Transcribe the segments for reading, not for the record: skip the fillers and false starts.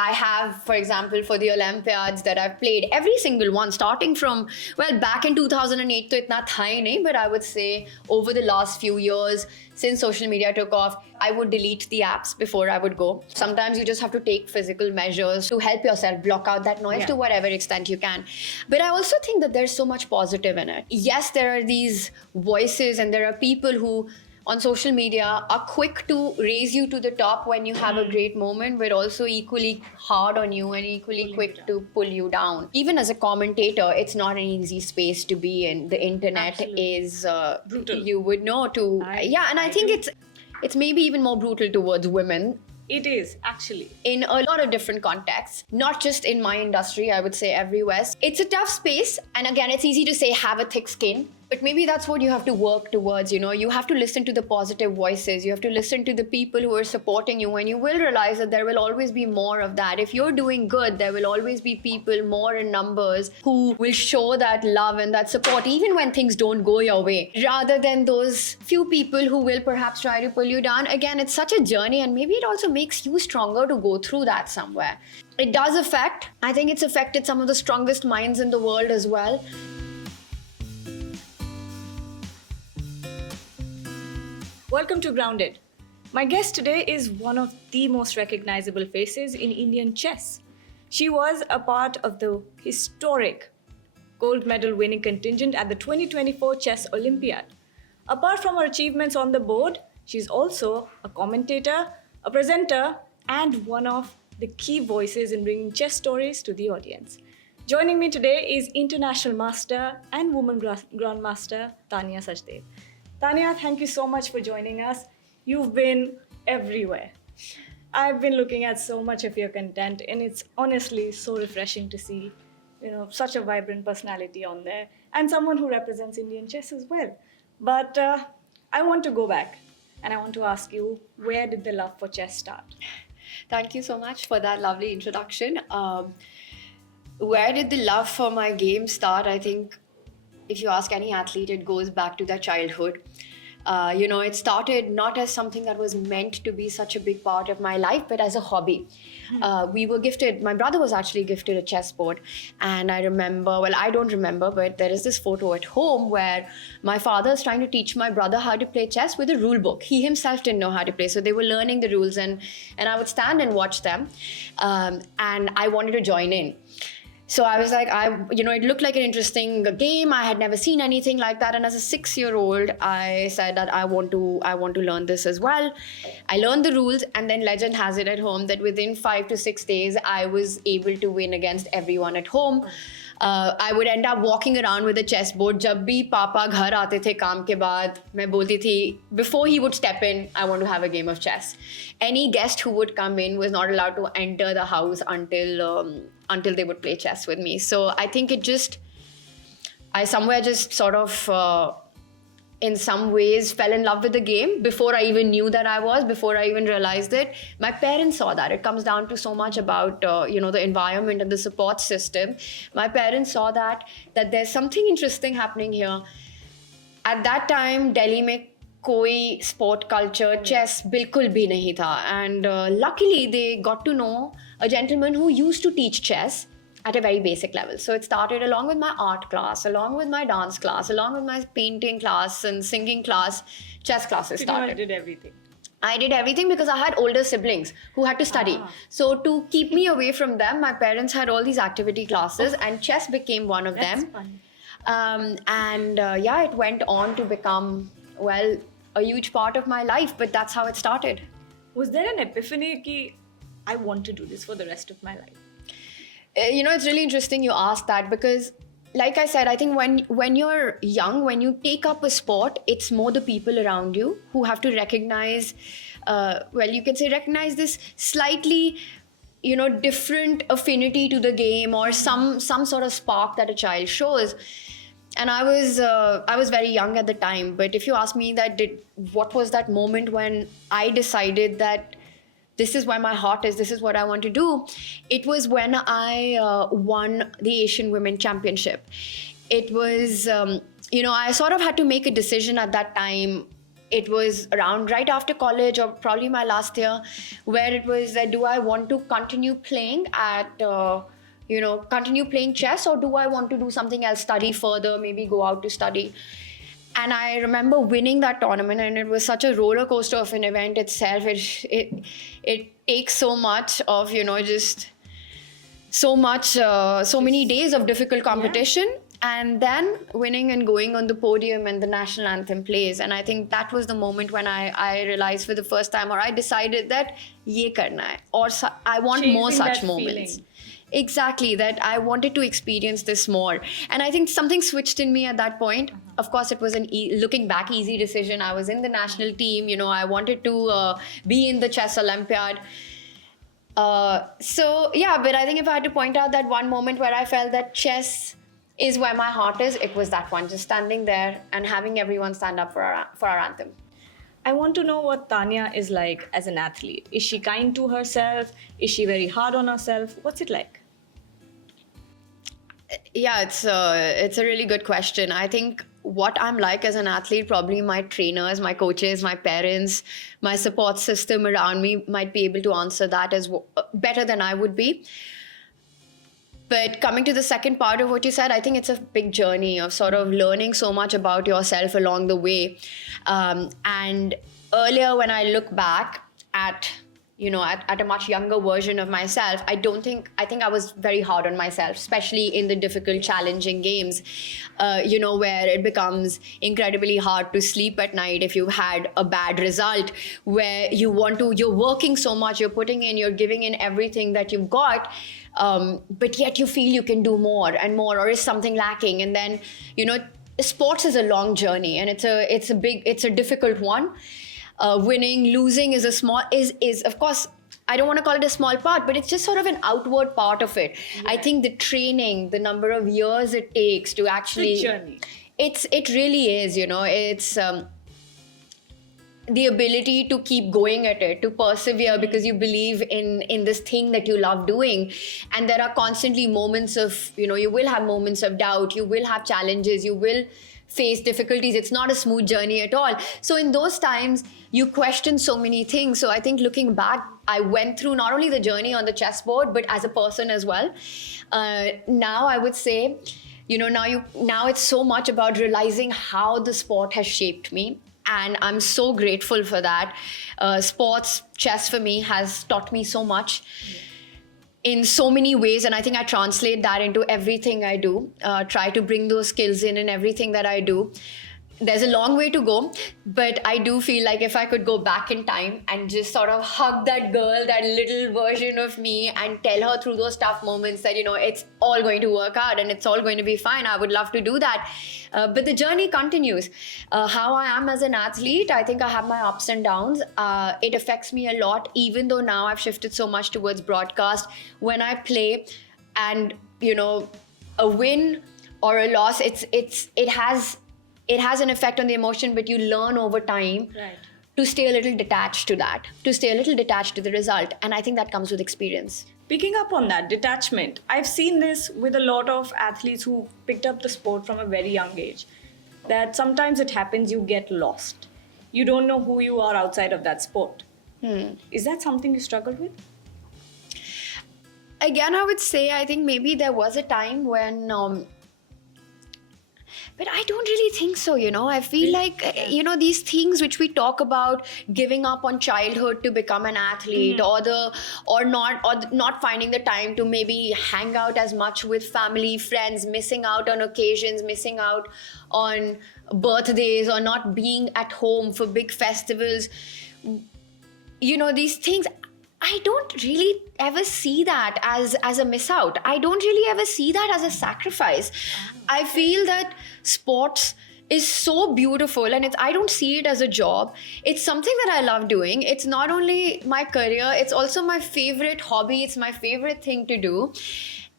I have, for example, for the Olympiads that I've played, every single one, starting from, well, back in 2008, to itna tha hi nahi, but I would say over the last few years, since social media took off, I would delete the apps before I would go. Sometimes you just have to take physical measures to help yourself block out that noise to whatever extent you can. But I also think that there's so much positive in it. Yes, there are these voices and there are people who on social media are quick to raise you to the top when you have a great moment, but also equally hard on you and equally quick to pull you down. Even as a commentator, it's not an easy space to be in. The internet is brutal. You would know to and I think it's maybe even more brutal towards women. It is, actually. In a lot of different contexts, not just in my industry, I would say everywhere. It's a tough space. And again, it's easy to say have a thick skin. But maybe that's what you have to work towards, you know. You have to listen to the positive voices. You have to listen to the people who are supporting you. And you will realize that there will always be more of that. If you're doing good, there will always be people more in numbers who will show that love and that support, even when things don't go your way. Rather than those few people who will perhaps try to pull you down. Again, it's such a journey, and maybe it also makes you stronger to go through that somewhere. It does affect, I think it's affected some of the strongest minds in the world as well. Welcome to Grounded. My guest today is one of the most recognizable faces in Indian chess. She was a part of the historic gold medal winning contingent at the 2024 Chess Olympiad. Apart from her achievements on the board, she's also a commentator, a presenter, and one of the key voices in bringing chess stories to the audience. Joining me today is International Master and Women Grandmaster Tania Sachdev. Tania, thank you so much for joining us. You've been everywhere. I've been looking at so much of your content, and it's honestly so refreshing to see, such a vibrant personality on there, and someone who represents Indian chess as well. But I want to go back, and I want to ask you, where did the love for chess start? Thank you so much for that lovely introduction. Where did the love for my game start? I think if you ask any athlete, it goes back to their childhood. It started not as something that was meant to be such a big part of my life, but as a hobby. We were gifted, my brother was actually gifted a chessboard. And I remember, well, I don't remember, but there is this photo at home where my father is trying to teach my brother how to play chess with a rule book. He himself didn't know how to play, so they were learning the rules, and I would stand and watch them. And I wanted to join in. So I was like, it looked like an interesting game. I had never seen anything like that. And as a 6-year-old, I said that I want to learn this as well. I learned the rules, and then legend has it at home that within 5 to 6 days, I was able to win against everyone at home. I would end up walking around with a chessboard. जब भी पापा घर आते थे काम के बाद, मैं बोलती थी, before he would step in, I want to have a game of chess. Any guest who would come in was not allowed to enter the house until they would play chess with me. So I think I somewhere just sort of, in some ways, fell in love with the game before I even knew that before I even realized it. My parents saw that. It comes down to so much about, the environment and the support system. My parents saw that there's something interesting happening here. At that time, Delhi mein koi sport culture, chess bilkul bhi nahi tha. And luckily, they got to know a gentleman who used to teach chess at a very basic level. So it started along with my art class, along with my dance class, along with my painting class and singing class, chess classes started. You did everything. I did everything because I had older siblings who had to study. So to keep me away from them, my parents had all these activity classes, and chess became one of them. Fun. It went on to become, well, a huge part of my life, but that's how it started. Was there an epiphany ki I want to do this for the rest of my life? It's really interesting you ask that, because like I said, I think when you're young, when you take up a sport, it's more the people around you who have to recognize, recognize this slightly, different affinity to the game, or some sort of spark that a child shows. And I was very young at the time, but if you ask me what was that moment when I decided that this is where my heart is, this is what I want to do, it was when I won the Asian Women Championship. It was, I sort of had to make a decision at that time. it was around right after college or probably my last year, where it was that do I want to continue playing continue playing chess, or do I want to do something else, study further, maybe go out to study. And I remember winning that tournament, and it was such a roller coaster of an event itself. It takes so much of, just so much, so many days of difficult competition, and then winning and going on the podium and the national anthem plays. And I think that was the moment when I realized for the first time, or I decided that ye karna hai, or I want more Chasing such that moments. feeling. Exactly, that I wanted to experience this more. And I think something switched in me at that point. Of course, it was looking back, easy decision. I was in the national team, I wanted to be in the chess Olympiad. But I think if I had to point out that one moment where I felt that chess is where my heart is, it was that one, just standing there and having everyone stand up for our anthem. I want to know what Tania is like as an athlete. Is she kind to herself? Is she very hard on herself? What's it like? Yeah, it's a really good question. I think what I'm like as an athlete, probably my trainers, my coaches, my parents, my support system around me might be able to answer that as better than I would be. But coming to the second part of what you said, I think it's a big journey of sort of learning so much about yourself along the way. And earlier, when I look back at a much younger version of myself, I think I was very hard on myself, especially in the difficult, challenging games, where it becomes incredibly hard to sleep at night if you've had a bad result, where you're working so much, you're giving in everything that you've got, but yet you feel you can do more and more, or is something lacking. And then, sports is a long journey, and it's a difficult one. Winning, losing is of course, I don't want to call it a small part, but it's just sort of an outward part of it. Yeah. I think the training, the number of years it takes to actually... It's a journey. It really is, it's the ability to keep going at it, to persevere because you believe in this thing that you love doing. And there are constantly moments of, you will have moments of doubt, you will have challenges, you will face difficulties. It's not a smooth journey at all. So in those times, you question so many things. So I think looking back, I went through not only the journey on the chessboard, but as a person as well. Now I would say, now it's so much about realizing how the sport has shaped me. And I'm so grateful for that. Sports, chess for me has taught me so much. In so many ways, and I think I translate that into everything I do, try to bring those skills in everything that I do. There's a long way to go, but I do feel like if I could go back in time and just sort of hug that girl, that little version of me, and tell her through those tough moments that, it's all going to work out and it's all going to be fine, I would love to do that. But the journey continues. How I am as an athlete, I think I have my ups and downs. It affects me a lot, even though now I've shifted so much towards broadcast. When I play and, a win or a loss, it has an effect on the emotion, but you learn over time to stay a little detached to that, to stay a little detached to the result. And I think that comes with experience. Picking up on that, detachment. I've seen this with a lot of athletes who picked up the sport from a very young age, that sometimes it happens you get lost. You don't know who you are outside of that sport. Is that something you struggled with? Again, I would say, I think maybe there was a time when... But I don't really think so, I feel like, these things which we talk about, giving up on childhood to become an athlete, or not finding the time to maybe hang out as much with family, friends, missing out on occasions, missing out on birthdays, or not being at home for big festivals. These things, I don't really ever see that as a miss out. I don't really ever see that as a sacrifice. I feel that sports is so beautiful, and I don't see it as a job. It's something that I love doing. It's not only my career, it's also my favorite hobby. It's my favorite thing to do.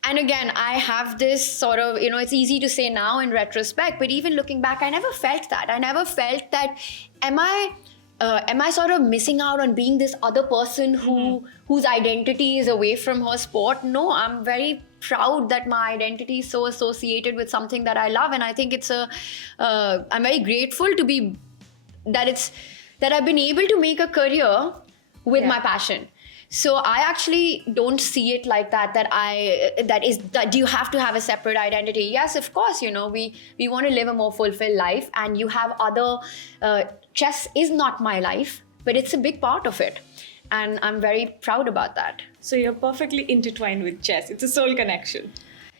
And again, I have this sort of, it's easy to say now in retrospect, but even looking back, I never felt that. I never felt that, am I sort of missing out on being this other person whose identity is away from her sport? No, I'm very proud that my identity is so associated with something that I love. And I think I'm very grateful to be that I've been able to make a career with Yeah. my passion. So I actually don't see it like that. That you have to have a separate identity. Yes, of course, we want to live a more fulfilled life, and you have other. Chess is not my life, but it's a big part of it, and I'm very proud about that. So you're perfectly intertwined with chess. It's a soul connection.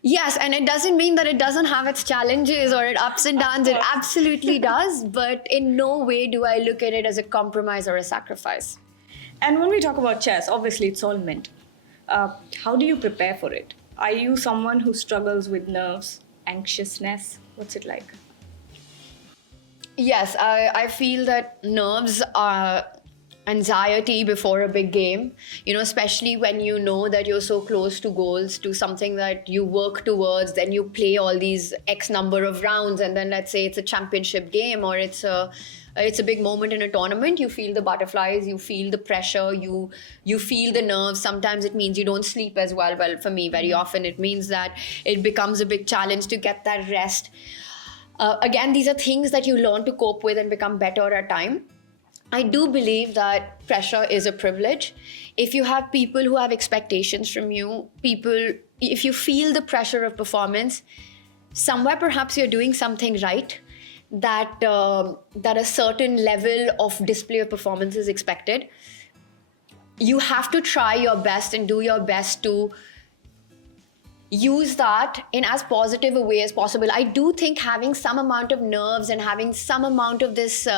Yes, and it doesn't mean that it doesn't have its challenges or its ups and downs. It absolutely does, but in no way do I look at it as a compromise or a sacrifice. And when we talk about chess, obviously it's all mental. How do you prepare for it? Are you someone who struggles with nerves, anxiousness? What's it like? Yes, I feel that nerves are anxiety before a big game, especially when you know that you're so close to goals, to something that you work towards, then you play all these X number of rounds, and then let's say it's a championship game or it's a big moment in a tournament. You feel the butterflies, you feel the pressure, you feel the nerves. Sometimes it means you don't sleep as well. Well, for me, very often it means that it becomes a big challenge to get that rest. Again, these are things that you learn to cope with and become better at time. I do believe that pressure is a privilege. If you have people who have expectations from you, if you feel the pressure of performance, somewhere perhaps you're doing something right, that a certain level of display of performance is expected. You have to try your best and do your best to use that in as positive a way as possible. I do think having some amount of nerves and having some amount of this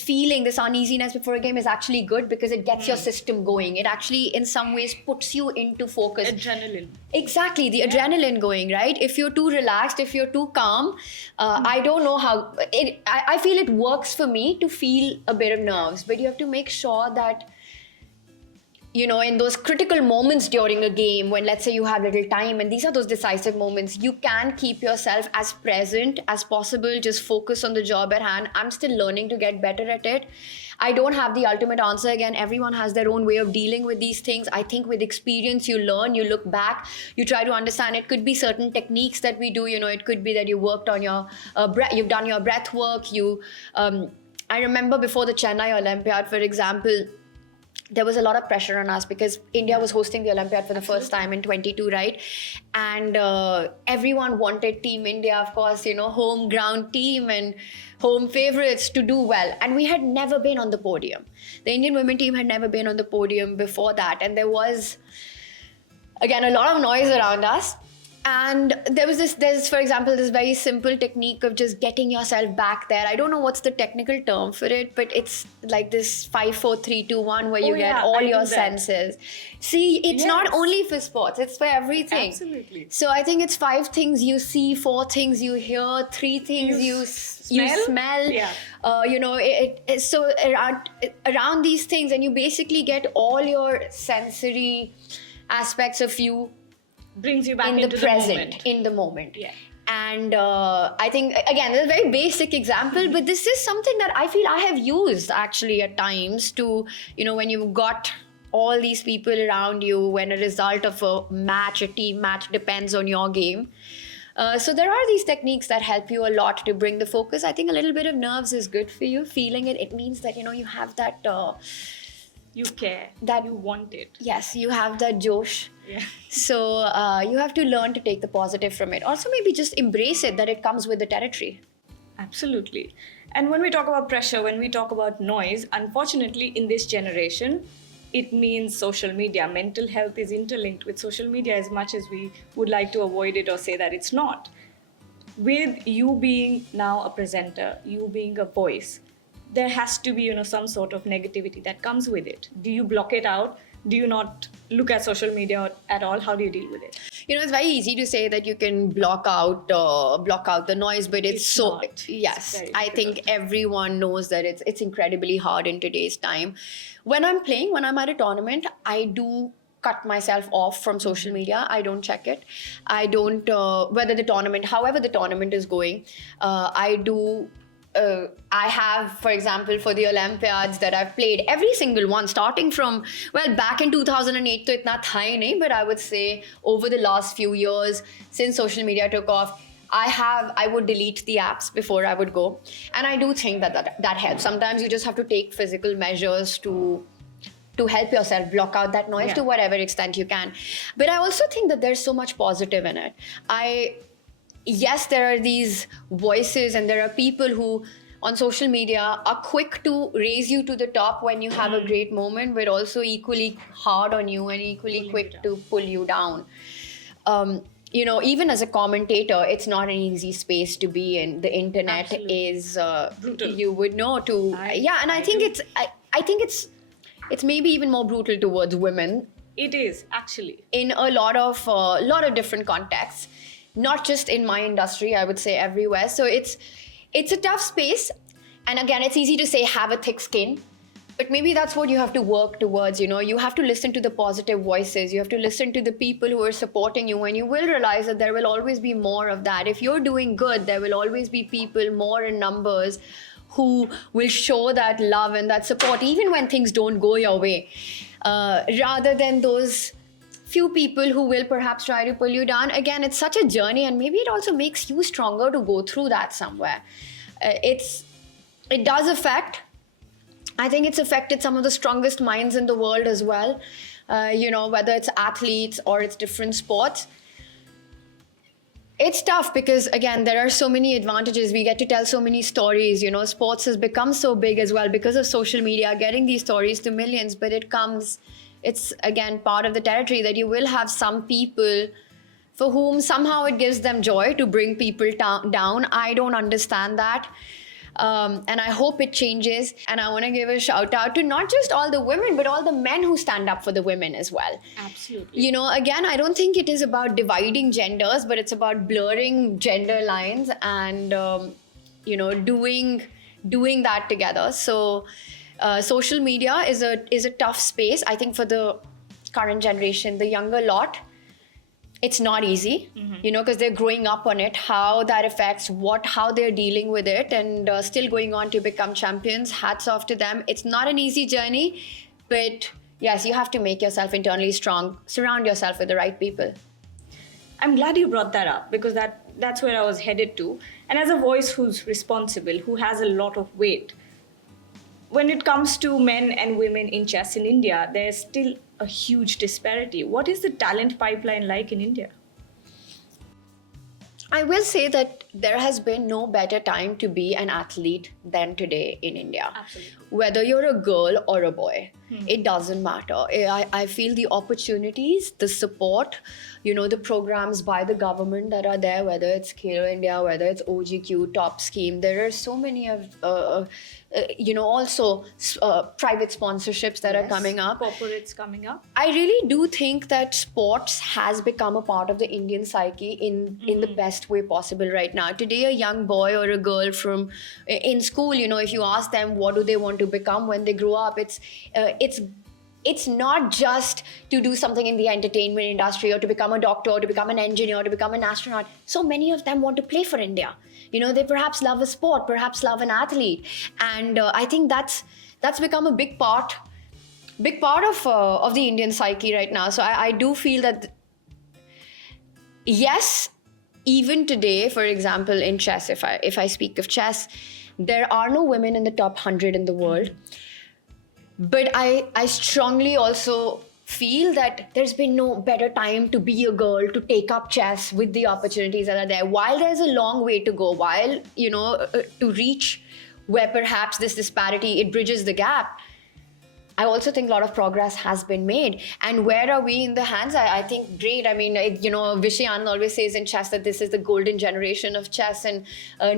feeling, this uneasiness before a game is actually good, because it gets your system going. It actually in some ways puts you into focus. Adrenaline. Exactly, the adrenaline going, right? If you're too relaxed, if you're too calm, I don't know how, I feel it works for me to feel a bit of nerves, but you have to make sure that in those critical moments during a game, when let's say you have little time and these are those decisive moments, you can keep yourself as present as possible, just focus on the job at hand. I'm still learning to get better at it. I don't have the ultimate answer. Again, everyone has their own way of dealing with these things. I think with experience, you learn, you look back, you try to understand. It could be certain techniques that we do, it could be that you worked on your breath, you've done your breath work. I remember before the Chennai Olympiad, for example, there was a lot of pressure on us because India was hosting the Olympiad for the first time in 22, right? And everyone wanted Team India, of course, home ground team and home favorites to do well. And we had never been on the podium. The Indian women team had never been on the podium before that. And there was, again, a lot of noise around us. And there's, for example, this very simple technique of just getting yourself back there. I don't know what's the technical term for it, but it's like this 5, 4, 3, 2, 1 where you get all your senses. See, it's not only for sports, it's for everything. Absolutely. So I think it's 5 things you see, 4 things you hear, 3 things you smell. Yeah. So around these things, and you basically get all your sensory aspects of you Brings you back in into the present, moment. in the moment. Yeah. And I think, again, it's a very basic example, but this is something that I feel I have used actually at times to, when you've got all these people around you, when a result of a team match depends on your game. So there are these techniques that help you a lot to bring the focus. I think a little bit of nerves is good for you. Feeling it means that, you have that... you care, that you want it. Yes, you have that josh. Yeah. So you have to learn to take the positive from it. Also, maybe just embrace it, that it comes with the territory. Absolutely. And when we talk about pressure, when we talk about noise, unfortunately, in this generation, it means social media. Mental health is interlinked with social media as much as we would like to avoid it or say that it's not. With you being now a presenter, you being a voice, there has to be, some sort of negativity that comes with it. Do you block it out? Do you not look at social media at all? How do you deal with it? It's very easy to say that you can block out the noise, but it's so not. yes. It's I think everyone knows that it's incredibly hard in today's time. When I'm playing, when I'm at a tournament, I do cut myself off from social media. I don't check it. I don't however the tournament is going, I have, for example, for the Olympiads that I've played, every single one, starting from, back in 2008, to itna tha hi nahi, but I would say over the last few years, since social media took off, I would delete the apps before I would go. And I do think that helps. Sometimes you just have to take physical measures to help yourself block out that noise to whatever extent you can. But I also think that there's so much positive in it. Yes, there are these voices and there are people who on social media are quick to raise you to the top when you have a great moment, but also equally hard on you and equally quick to pull you down. Even as a commentator, it's not an easy space to be in. The internet is brutal. You would know to I think it's maybe even more brutal towards women. It is actually In a lot of different contexts, not just in my industry, I would say everywhere. So it's a tough space. And again, it's easy to say have a thick skin, but maybe that's what you have to work towards. You have to listen to the positive voices. You have to listen to the people who are supporting you, and you will realize that there will always be more of that. If you're doing good, there will always be people more in numbers who will show that love and that support, even when things don't go your way, rather than those few people who will perhaps try to pull you down. Again, it's such a journey, and maybe it also makes you stronger to go through that somewhere. It does affect. I think it's affected some of the strongest minds in the world as well. Whether it's athletes or it's different sports. It's tough because, again, there are so many advantages. We get to tell so many stories. Sports has become so big as well because of social media, getting these stories to millions. But it's, again, part of the territory that you will have some people for whom somehow it gives them joy to bring people down. I don't understand that. And I hope it changes. And I want to give a shout out to not just all the women, but all the men who stand up for the women as well. Absolutely. Again, I don't think it is about dividing genders, but it's about blurring gender lines and, doing that together. So social media is a tough space. I think for the current generation, the younger lot, it's not easy, because they're growing up on it, how that affects how they're dealing with it, and still going on to become champions. Hats off to them. It's not an easy journey, but yes, you have to make yourself internally strong, surround yourself with the right people. I'm glad you brought that up because that's where I was headed to. And as a voice who's responsible, who has a lot of weight, when it comes to men and women in chess in India, there's still a huge disparity. What is the talent pipeline like in India? I will say that there has been no better time to be an athlete than today in India. Absolutely. Whether you're a girl or a boy, it doesn't matter. I feel the opportunities, the support, the programs by the government that are there, whether it's Khelo India, whether it's OGQ, Top Scheme, there are so many of, also private sponsorships that are coming up. Corporates coming up. I really do think that sports has become a part of the Indian psyche in the best way possible right now. Today, a young boy or a girl in school, if you ask them what do they want to become when they grow up, it's not just to do something in the entertainment industry or to become a doctor or to become an engineer or to become an astronaut. So many of them want to play for India. They perhaps love a sport, perhaps love an athlete. And I think that's become a big part of the Indian psyche right now. So I do feel that, yes, even today, for example, in chess, if I speak of chess, there are no women in the top 100 in the world. But I strongly also feel that there's been no better time to be a girl, to take up chess with the opportunities that are there. While there's a long way to go, to reach where perhaps this disparity, it bridges the gap, I also think a lot of progress has been made. And where are we in the hands? I think great. I mean, Vishay Anand always says in chess that this is the golden generation of chess. And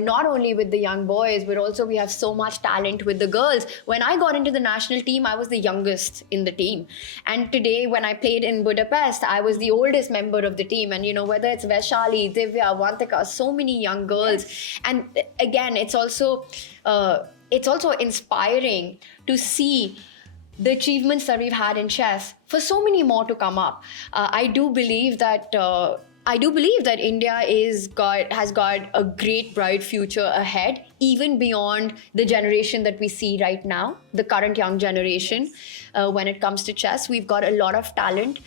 not only with the young boys, but also we have so much talent with the girls. When I got into the national team, I was the youngest in the team. And today, when I played in Budapest, I was the oldest member of the team. And, whether it's Vaishali, Divya, Vantika, so many young girls. Yes. And again, it's also inspiring to see the achievements that we've had in chess, for so many more to come up. I do believe that India has got a great, bright future ahead, even beyond the generation that we see right now, the current young generation. When it comes to chess, we've got a lot of talent.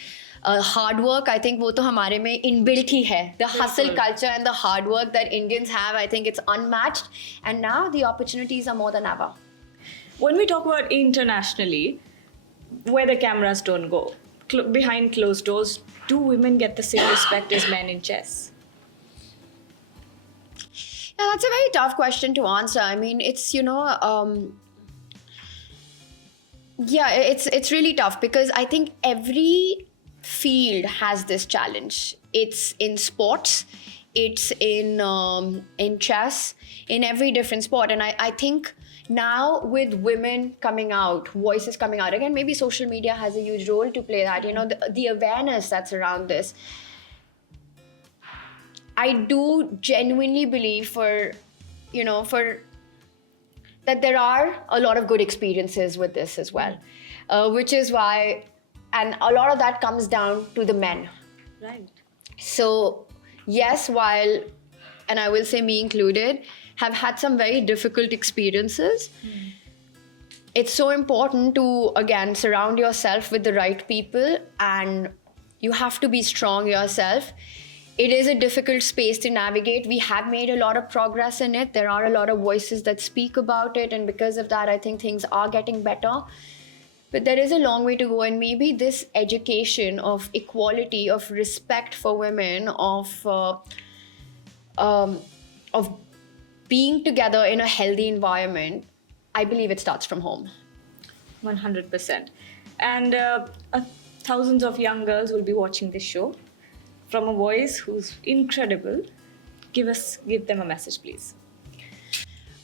hard work, I think वो तो हमारे में inbuilt ही है. The hustle culture and the hard work that Indians have, I think it's unmatched. And now the opportunities are more than ever. When we talk about internationally, where the cameras don't go, behind closed doors, do women get the same respect as men in chess? Yeah, that's a very tough question to answer. I mean, it's, yeah, it's really tough because I think every field has this challenge. It's in sports, it's in chess, in every different sport. And I think now with women coming out, voices coming out, again, maybe social media has a huge role to play that, the awareness that's around this. I do genuinely believe that there are a lot of good experiences with this as well, which is why, and a lot of that comes down to the men. Right. So yes, while, and I will say me included, have had some very difficult experiences, it's so important to, again, surround yourself with the right people, and you have to be strong yourself. It is a difficult space to navigate. We have made a lot of progress in it. There are a lot of voices that speak about it, and because of that, I think things are getting better. But there is a long way to go, and maybe this education of equality, of respect for women, of being together in a healthy environment, I believe it starts from home. 100%. And thousands of young girls will be watching this show. From a voice who's incredible, give them a message, please.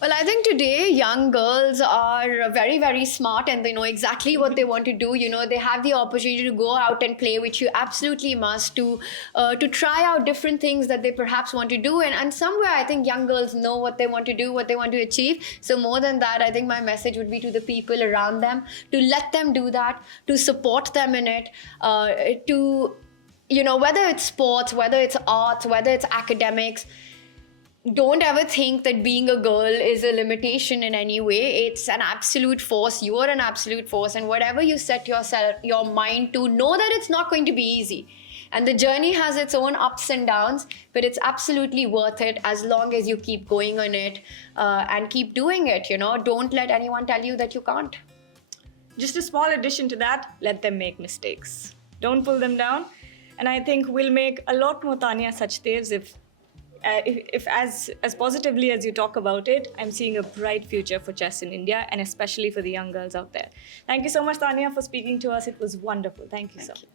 Well, I think today young girls are very, very smart, and they know exactly what they want to do. They have the opportunity to go out and play, which you absolutely must, to try out different things that they perhaps want to do. And somewhere I think young girls know what they want to do, what they want to achieve. So more than that, I think my message would be to the people around them, to let them do that, to support them in it, whether it's sports, whether it's arts, whether it's academics, don't ever think that being a girl is a limitation in any way. It's an absolute force. You are an absolute force. And whatever you set your mind to, know that it's not going to be easy. And the journey has its own ups and downs, but it's absolutely worth it as long as you keep going on it and keep doing it. Don't let anyone tell you that you can't. Just a small addition to that, let them make mistakes. Don't pull them down. And I think we'll make a lot more Tania Sachdevs if as positively as you talk about it, I'm seeing a bright future for chess in India, and especially for the young girls out there. Thank you so much, Tania, for speaking to us. It was wonderful. Thank you so much.